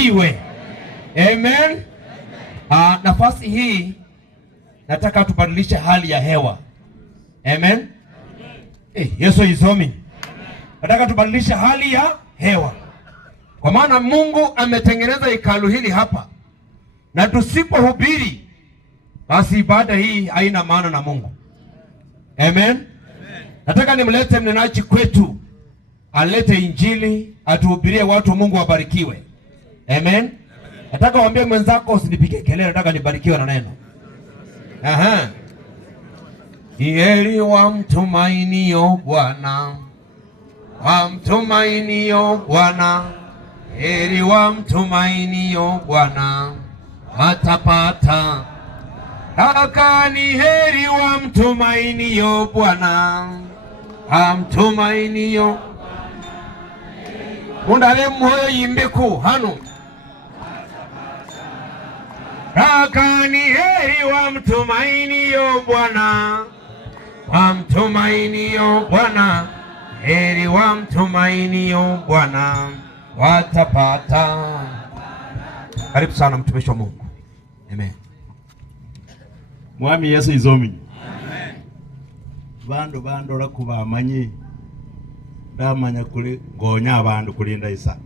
asifiwe. Amen. Nafasi hii nataka tubadilishe hali ya hewa. Amen. Yesu isomi. Nataka tubadilishe hali ya hewa, kwa maana Mungu ametengeneza hekalu hili hapa, na tusipohubiri basi ibada hii haina maana na Mungu. Amen. Nataka nimlete mnenaji kwetu, alete injili, atuhubirie watu, Mungu wabarikiwe. Amen. Nataka waambie mwenzako usinipige kelele, nataka nibarikiwe na neno. Heri wamtumainio Bwana, wamtumainio Bwana, heri wamtumainio Bwana watapata. Ni heri wamtumainio Bwana, wamtumainio undale mwoyo yimbeku hano. Ni heri wamtumainio Bwana, wamtumainio Bwana, heri wamtumainio Bwana watapata. Karibu sana mtumishi wa Mungu. Amen. Mwami Yesu izomi. Amen. Bando la kubamanyi ndamanya kuli ngonya abantu kulinda isa.